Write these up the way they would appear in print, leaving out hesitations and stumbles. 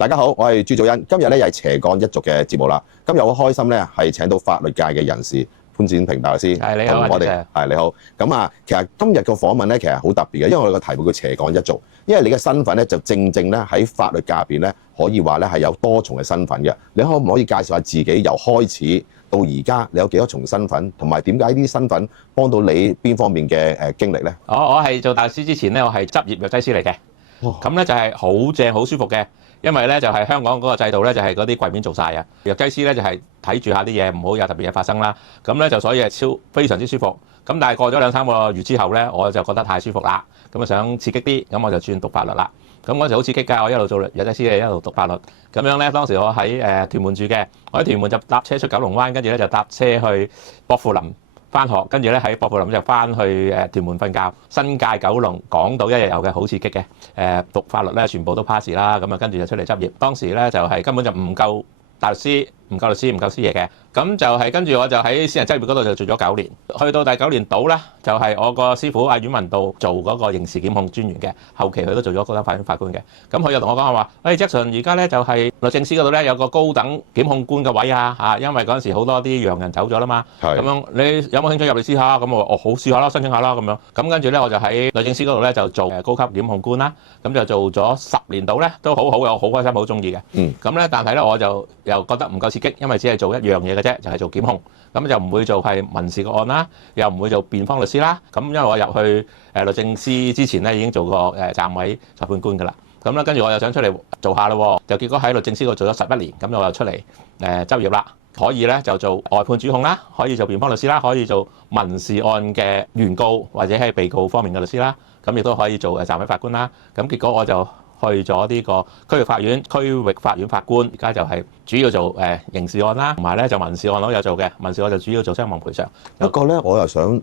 大家好，我係朱祖恩。今日咧又係斜槓一族嘅節目啦。今日好開心咧，係請到法律界嘅人士潘展平大律師。係你好，我哋係你好。咁啊，其實今日個訪問咧，其實好特別嘅，因為我哋個題目叫斜槓一族。因為你嘅身份咧，就正正咧喺法律界入邊咧，可以話咧係有多重嘅身份嘅。你可唔可以介紹下自己由開始到而家，你有幾多重身份，同埋點解呢啲身份幫到你邊方面嘅經歷咧？我係做大律師之前咧，我係執業藥劑師嚟嘅。咁咧就係好正好舒服嘅，因為咧就係香港嗰個制度咧就係嗰啲櫃面做晒啊。藥劑師咧就係睇住下啲嘢，唔好有特別嘢發生啦。咁咧就所以係非常之舒服。咁但係過咗2-3個月之後咧，我就覺得太舒服啦，咁啊想刺激啲，咁我就轉讀法律啦。咁嗰時好刺激㗎，我一路做藥劑師，一路讀法律。咁樣咧，當時我喺屯門住嘅，我喺屯門就搭車出九龍灣，跟住咧就搭車去薄扶林翻學，跟住咧喺薄扶林就翻去屯門瞓覺。新界九龍港島一日遊嘅，好刺激嘅。讀法律咧全部都 pass 啦，咁啊跟住就出嚟執業。當時咧就係根本就唔夠大律師，唔夠律師，唔夠師爺嘅。咁就係跟住我就喺私人執業嗰度就做咗9年，去到第9年度咧，就係我個師傅阿阮文道做嗰個刑事檢控專員嘅，後期佢都做咗高等法院法官嘅。咁佢就同我講話，喂 Jackson， 而家咧就係律政司嗰度咧有個高等檢控官嘅位啊，嚇，因為嗰陣時好多啲洋人走咗啦嘛，咁樣你有冇興趣入嚟試下？咁我話好試下啦，申請下啦咁樣。咁跟住咧我就喺律政司嗰度咧就做高級檢控官啦，咁就做咗10年度咧，都好好嘅，我好開心，好中意嘅。咁咧但係咧我就又覺得唔夠刺激，因為只係做一樣嘢嘅啫，就係做檢控。咁就唔會做係民事個案啦，又唔會做辯方律師啦。咁因為我入去律政司之前咧已經做過暫委裁判官㗎啦。咁咧跟住我又想出嚟做下咯，就結果喺律政司度做咗11年，咁我又出嚟執業啦。可以咧就做外判主控啦，可以做辯方律師啦，可以做民事案嘅原告或者係被告方面嘅律師啦。咁亦都可以做暫委法官啦。咁結果我就去咗呢個區域法院法官，而家就係主要做刑事案啦，同埋咧就民事案都有做嘅。民事案就主要做傷亡賠償。不過咧，我又想問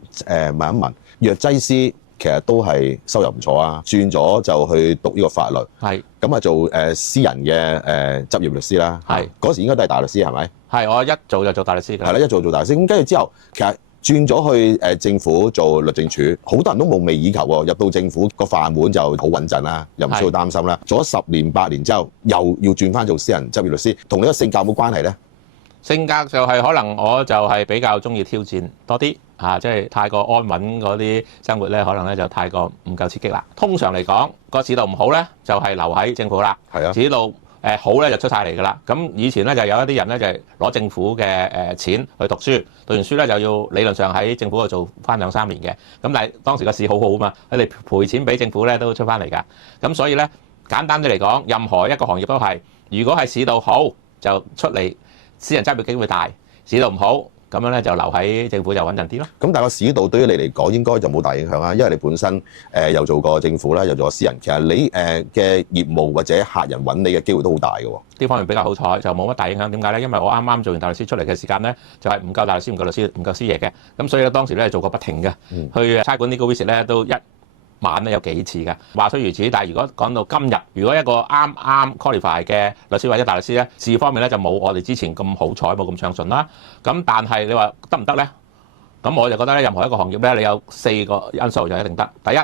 一問，藥劑師其實都係收入唔錯啊，轉咗就去讀呢個法律，係咁啊做私人嘅執業律師啦。係嗰時應該都係大律師係咪？係，我一做就做大律師㗎。係啦，一做做大律師。咁跟住之後，其實轉咗去政府做律政處，好多人都夢寐以求喎。入到政府個飯碗就好穩陣啦，又唔需要擔心啦。做咗10年8年之後，又要轉翻做私人執業律師，同你個性格有冇關係咧？性格就係可能我就係比較中意挑戰多啲嚇，即係太過安穩嗰啲生活咧，可能咧就太過唔夠刺激啦。通常嚟講，個市道唔好咧，就係留喺政府啦。係啊，市道好咧就出晒嚟㗎啦。咁以前咧就有一啲人咧就係攞政府嘅錢去讀書，讀完書咧就要理論上喺政府度做翻2-3年嘅。咁但係當時個市好好啊嘛，佢哋賠錢俾政府咧都出翻嚟㗎。咁所以咧簡單啲嚟講，任何一個行業都係，如果係市道好就出嚟私人執業機會大，市道唔好咁樣咧就留喺政府就穩陣啲咯。咁但係個市道對於你嚟講應該就冇大影響啊，因為你本身又做過政府啦，又做過私人，其實你嘅業務或者客人揾你嘅機會都好大嘅喎。呢方面比較好彩，就冇乜大影響。點解咧？因為我啱啱做完大律師出嚟嘅時間咧，就係唔夠大律師、唔夠律師、唔夠師爺嘅。咁所以咧當時咧做過不停嘅，去差館呢個 visit 咧都一晚咧有幾次㗎。話雖如此，但係如果講到今日，如果一個啱 qualify 嘅律師或者大律師咧，事業方面咧就冇我哋之前咁好彩，冇咁暢順啦。咁但係你話得唔得咧？咁我就覺得咧，任何一個行業咧，你有4個因素就一定得。第一，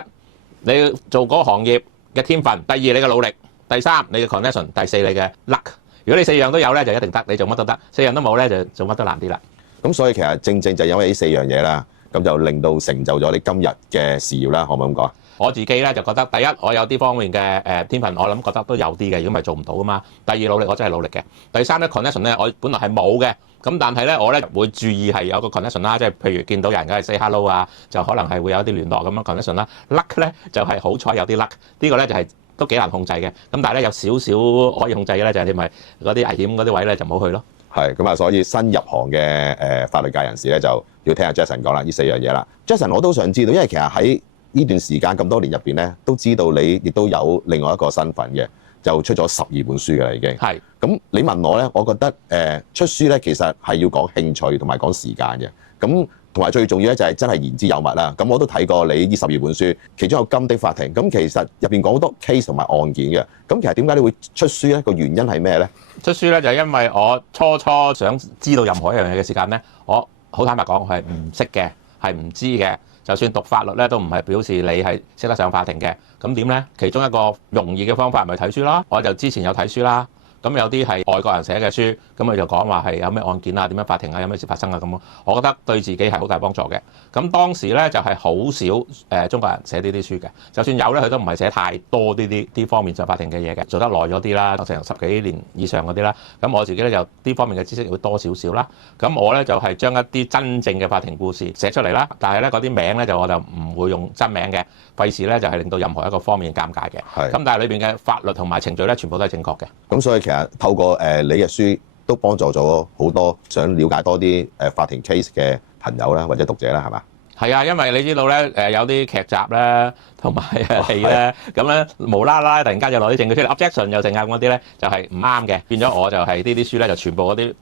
你要做嗰個行業嘅天分；第2，你嘅努力；第3，你嘅 connection；第4，你嘅 luck。如果你4樣都有咧，就一定得，你做乜都得；4樣都冇咧，就做乜都難啲啦。咁所以其實正正就因為呢4樣嘢啦，咁就令到成就咗你今日嘅事業啦，可唔可以咁講？我自己咧就覺得，第一，我有啲方面嘅天分，我諗覺得都有啲嘅，如果唔係做唔到噶嘛。第2，努力，我真係努力嘅。第3咧 connection 咧，我本來係冇嘅，咁但係咧我咧會注意係有個 connection 啦，即係譬如見到人梗係 say hello 啊，就可能係會有啲聯絡咁樣 connection 啦。luck 咧就係好彩有啲 luck，呢個咧就係都幾難控制嘅。咁但係咧有少少可以控制嘅咧，就係你咪嗰啲危險嗰啲位咧就唔好去咯。係咁啊，所以新入行嘅法律界人士咧就要聽下 Jackson 講啦，呢4樣嘢啦。Jackson 我都想知道，因為其實喺呢段時間咁多年入邊咧，都知道你亦都有另外一個身份嘅，就出咗12本書嘅啦已經。係。咁你問我咧，我覺得出書咧其實係要講興趣同埋講時間嘅。咁同埋最重要咧就係真係言之有物啦。咁我都睇過你呢12本書，其中有《金的法庭》。咁其實入邊講好多 case 同埋案件嘅。咁其實點解你會出書咧？個原因係咩咧？出書咧就係因為我初想知道任何一樣嘢嘅時間咧，我好坦白講，我係唔識嘅，係唔知嘅。就算讀法律咧，都唔係表示你係識得上法庭嘅。咁點咧？其中一個容易嘅方法咪睇書咯。我就之前有睇書啦。咁有啲係外國人寫嘅書，咁佢就講話係有咩案件啊、點樣法庭啊、有咩事發生啊咁。我覺得對自己係好大幫助嘅。咁當時咧就係好少中國人寫呢啲書嘅，就算有咧，佢都唔係寫太多啲方面上法庭嘅嘢嘅，做得耐咗啲啦，成10幾年以上嗰啲啦。咁我自己咧就呢方面嘅知識會多少少啦。咁我咧就係將一啲真正嘅法庭故事寫出嚟啦，但係咧嗰啲名咧我就唔會用真名嘅，費事咧就係令到任何一個方面尷尬嘅。咁但係裏邊嘅法律同埋程序咧，全部都係正確嘅。咁所以其實透過你嘅書都幫助咗好多想了解多啲法庭 case 嘅朋友啦，或者讀者啦，係嘛？係啊，因為你知道咧，有啲劇集咧，同埋戲咧，咁咧無啦啦突然間就攞啲證據出嚟 objection 又成啊嗰啲咧，就係唔啱嘅。變咗我就係呢啲書咧，就全部嗰啲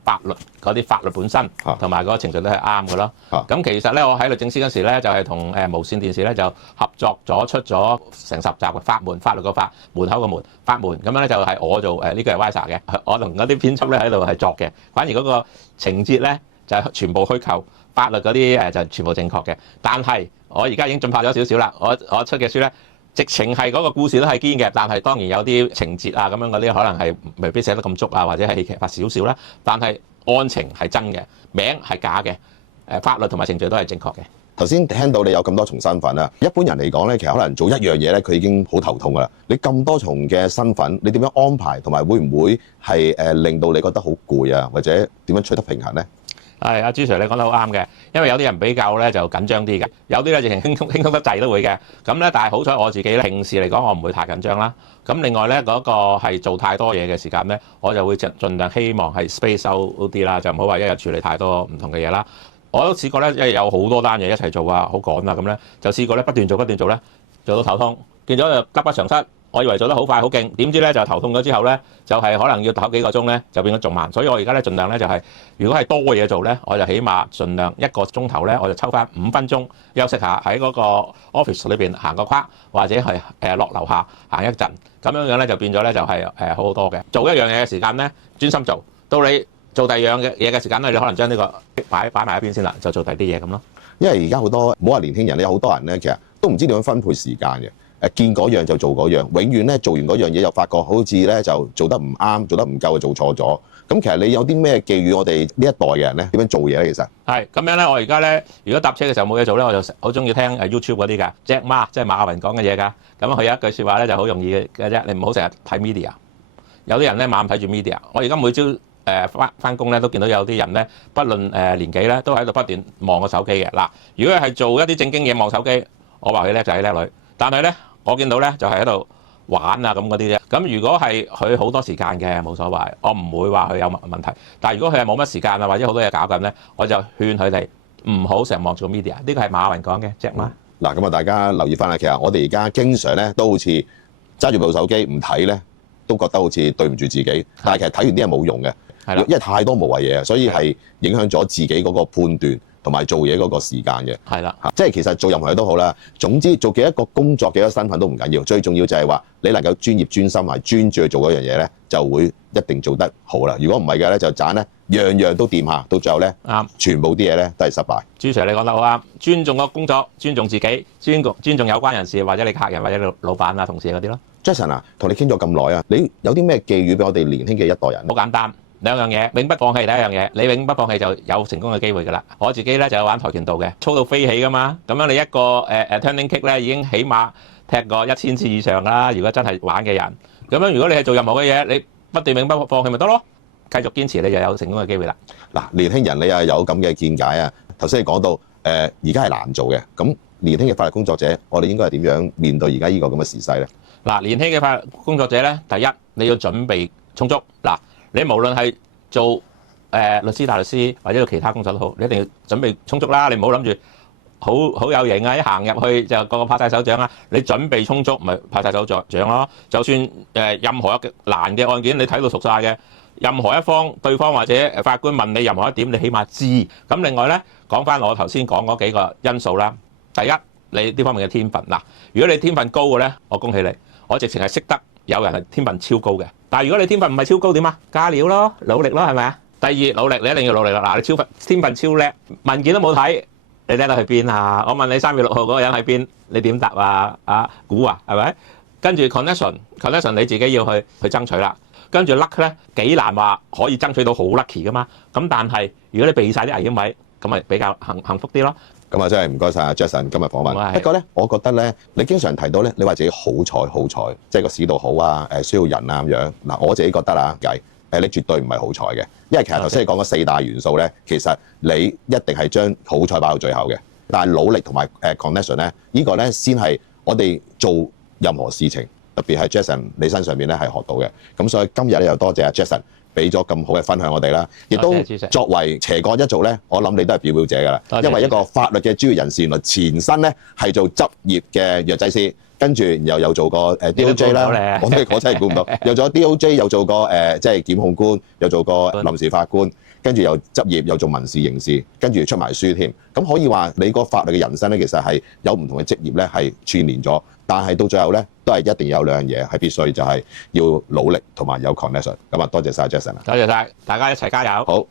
法律本身同埋嗰個程序都係啱嘅咯。咁其實咧，我喺律政司嗰時咧，就係同無線電視咧就合作咗出咗成10集嘅法律個法，門口個門，法門咁樣咧就係我做呢個係 Visa 嘅，我同嗰啲編輯咧喺度係作嘅，反而嗰個情節咧就係全部虛構。法律嗰啲就全部正確嘅，但係我而家已經進化咗少少啦。我出嘅書咧，直情係嗰個故事都係堅嘅，但係當然有啲情節啊咁樣嗰啲可能係未必寫得咁足啊，或者係戲劇化少少啦。但係案情係真嘅，名係假嘅，法律同埋程序都係正確嘅。頭先聽到你有咁多重身份啦，一般人嚟講咧，其實可能做一樣嘢咧，佢已經好頭痛噶啦。你咁多重嘅身份，你點樣安排，同埋會唔會係令到你覺得好攰啊，或者點樣取得平衡咧？係阿朱 Sir，你講得好啱嘅，因為有啲人比較咧就緊張啲嘅，有啲咧直情輕鬆得滯都會嘅。咁咧，但係好彩我自己咧，平時嚟講我唔會太緊張啦。咁另外咧嗰個係做太多嘢嘅時間咧，我就會盡量希望係 space out 啲啦，就唔好話一日處理太多唔同嘅嘢啦。我都試過咧，因為有好多單嘢一齊做啊，好趕啊咁咧，就試過咧不斷做咧，做到頭痛，見咗就得不償失。我以為做得好快好勁，點知咧就頭痛咗之後咧，就係可能要唞幾個鐘咧，就變咗仲慢。所以我而家咧盡量咧就係，如果係多嘢做咧，我就起碼盡量1個鐘頭咧，我就抽翻5分鐘休息下，喺嗰個 office 裏邊行個框，或者係落樓下行一陣，咁樣咧就變咗咧就係好好多嘅。做一樣嘢嘅時間咧，專心做，到你做第二樣嘅嘢嘅時間咧，你可能將呢個擺埋一邊先啦，就做第啲嘢咁咯。因為而家好多唔好話年輕人，有好多人咧，其實都唔知點樣分配時間嘅。見嗰樣就做嗰樣，永遠咧做完嗰樣嘢又發覺好似咧就做得唔啱，做得唔夠，就做錯咗。咁其實你有啲咩寄語我哋呢一代嘅人咧，點樣做嘢咧？其實係咁樣咧，我而家咧，如果搭車嘅時候冇嘢做咧，我就好中意聽YouTube 嗰啲㗎，Jack Ma 即係馬雲講嘅嘢㗎。咁佢有一句説話咧就好容易嘅啫，你唔好成日睇 media。有啲人咧猛睇住 media。我而家每朝翻工咧都見到有啲人咧，不論年紀咧，都喺度不斷望個手機嘅。嗱，如果係做一啲正經嘢望手機，我話佢叻仔叻女，但係咧。我見到咧就係喺度玩啊咁嗰啲啫。咁如果係佢好多時間嘅冇所謂，我唔會話佢有問題。但係如果佢係冇乜時間啊，或者好多嘢搞緊咧，我就勸佢哋唔好成日望住 media。呢個係馬雲講嘅，Jack Ma。嗱咁啊，大家留意翻啦。其實我哋而家經常咧都好似揸住部手機唔睇咧，都覺得好似對唔住自己。但係其實睇完啲係冇用嘅，係啦，因為太多無謂嘢，所以係影響咗自己嗰個判斷同埋做嘢嗰個時間嘅，係啦，即係其實做任何嘢都好啦。總之做幾多個工作、幾多身份都唔緊要，最重要就係話你能夠專業、專心係專注去做嗰樣嘢咧，就會一定做得好啦。如果唔係嘅咧，就盞咧樣樣都掂下，到最後咧啱，全部啲嘢咧都係失敗。朱 Sir 你講得好啱，尊重個工作，尊重自己，尊重有關人士或者你客人或者你老闆啊、同事嗰啲咯。Jackson 啊，同你傾咗咁耐啊，你有啲咩寄語俾我哋年輕嘅一代人？好簡單。兩樣嘢，永不放棄。第一樣嘢，你永不放棄就有成功嘅機會㗎啦。我自己咧就有玩跆拳道嘅，操到飛起㗎嘛。咁樣你一個turning kick 咧已經起碼踢過1000次以上啦。如果真係玩嘅人，咁樣如果你係做任何嘅嘢，你不斷永不放棄咪得咯。繼續堅持你就有成功嘅機會啦。嗱，年輕人你又有咁嘅見解啊？頭先你講到而家係難做嘅，咁年輕嘅法律工作者，我哋應該係點樣面對而家呢個咁嘅時勢咧？嗱，年輕嘅法律工作者咧，第一你要準備充足嗱。你無論係做律師、大律師或者做其他工作都好，你一定要準備充足啦。你唔好諗住好有型啊，一行入去就個個拍晒手掌啊。你準備充足，咪拍晒手掌咯。就算任何一難嘅案件，你睇到熟晒嘅，任何一方對方或者法官問你任何一點，你起碼知。咁另外咧，講翻我頭先講嗰幾個因素啦。第一，你呢方面嘅天分嗱，如果你天分高嘅咧，我恭喜你，我直情係識得有人係天分超高嘅。但係如果你天分唔係超高點啊？加料咯，努力咯，係咪啊？第二，努力，你一定要努力啦！嗱，你天分超叻，文件都冇睇，你叻得去邊啊？我問你3月6號嗰個人喺邊，你點答啊？估啊，係咪？跟住 connection 你自己要去爭取啦。跟住 luck 咧幾難話可以爭取到好 lucky 噶嘛。咁但係如果你避晒啲危險位，咁咪比較幸福啲咯。咁啊，真係唔該晒阿 Jackson 今日訪問。不過咧，我覺得咧，你經常提到咧，你話自己好彩，即係個市道好啊，需要人啊咁樣。嗱，我自己覺得啊，你絕對唔係好彩嘅，因為其實頭先你講嗰4大元素咧，其實你一定係將好彩擺到最後嘅。但係努力同埋connection 咧，呢個咧先係我哋做任何事情，特別係 Jackson 你身上邊咧係學到嘅。咁所以今日咧又多謝阿 Jackson 俾咗咁好嘅分享我哋啦，亦都作為斜槓一族咧，我諗你都係表表者㗎啦。因為一個法律嘅專業人士，原來前身咧係做執業嘅藥劑師，跟住然後又做過DOJ 啦，我真係估唔到，又做 DOJ 又做過即係檢控官，又做過臨時法官，跟住又執業又做民事刑事，跟住出埋書添。咁可以話你個法律嘅人生咧，其實係有唔同嘅職業咧係串連咗，但係到最後咧都係一定有兩樣嘢係必須，就係要努力同埋有 connection。咁啊，多謝晒 Jackson 啊！多謝晒，大家一齊加油。好。